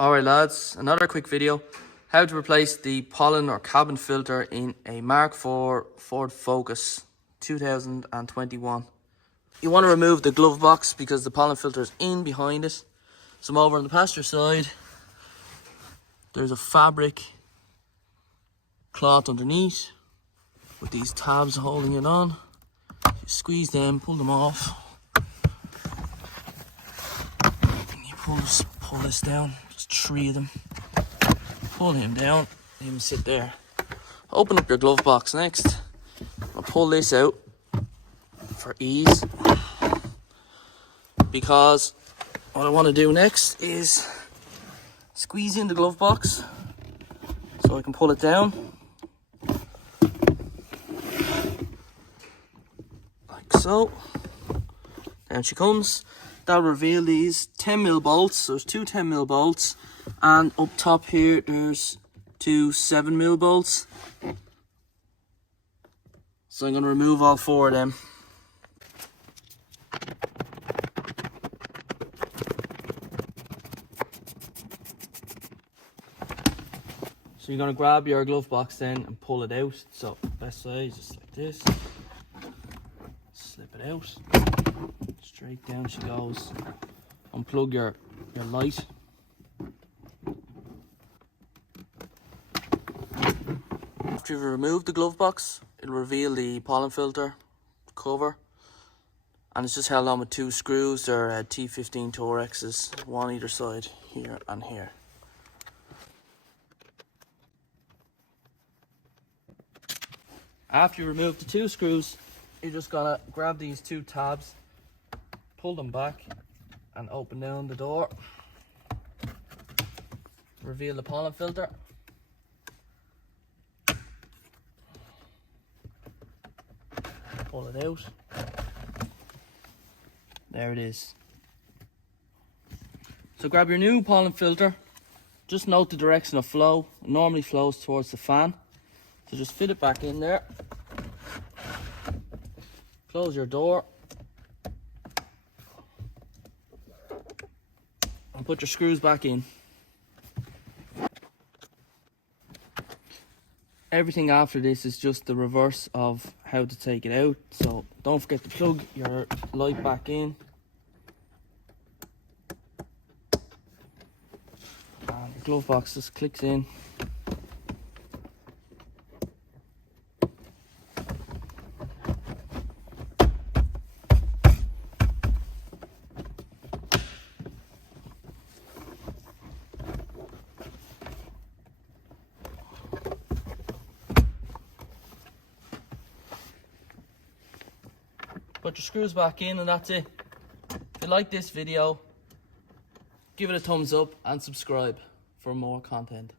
Alright lads, another quick video. How to replace the pollen or cabin filter in a Mark IV Ford Focus 2021. You want to remove the glove box because the pollen filter is in behind it. So I'm over on the passenger side. There's a fabric cloth underneath with these tabs holding it on. You squeeze them, pull them off. And you pull this down. Just 3 of them. Pull him down, leave him sit there. Open up your glove box next. I'll pull this out for ease, because what I want to do next is squeeze in the glove box so I can pull it down like so. Down she comes. That'll reveal these 10mm bolts. So there's 2 10mm bolts, and up top here there's 2 7mm bolts. So I'm going to remove all 4 of them. So you're going to grab your glove box then and pull it out. So best side, just like this. Slip it out. Straight down she goes. Unplug your light. After you've removed the glove box, it'll reveal the pollen filter cover, and it's just held on with 2 screws. They're T15 Torxes, one either side, here and here. After you remove the 2 screws, you're just gonna grab these 2 tabs, pull them back and open down the door. Reveal the pollen filter. Pull it out. There it is. So grab your new pollen filter. Just note the direction of flow. It normally flows towards the fan. So just fit it back in there. Close your door. And put your screws back in. Everything after this is just the reverse of how to take it out. So don't forget to plug your light back in. And the glove box just clicks in. Put your screws back in, and that's it. If you like this video, give it a thumbs up and subscribe for more content.